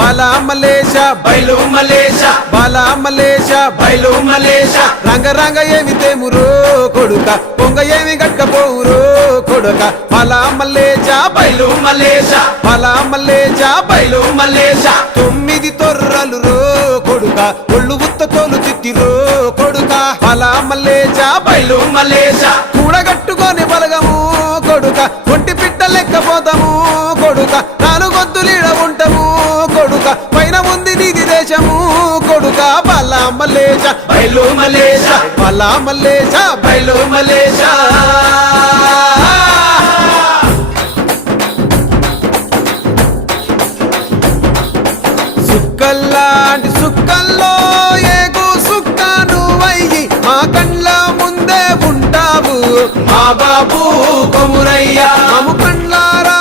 బాలా మలేష బయలు మలేష బాలా మలేష బయలు మలేష రంగ రంగ ఏమి తేమురో కొడుక పొంగ ఏమి గట్టకపోవురో కొడుక బాలా మలేష బయలు మలేష బాలా మలేష బయలు మలేష 9 తొర్రలు రో కొడుక ఒళ్ళు ఉత్త తోలు చిట్టిరో కొడుక బాలా మలేష బయలు మలేష కూడగట్టుకొని బలగము కొడుక ఒంటి పిట్ట లెక్కపోతాము కొడుక 4 గొద్దులీడ ఉంటాము కొడుక పైన ఉంది నీది దేశము కొడుక బాలా మలేష బయలు మలేష బాలా మలేష బయలు మలేష సుక్కల్లాంటి సుక్కల్లో ఏగు సుక్క నువ్వయ్యి మా కండ్ల ముందే ఉంటావు మా బాబు కొమురయ్య మము కండ్లారా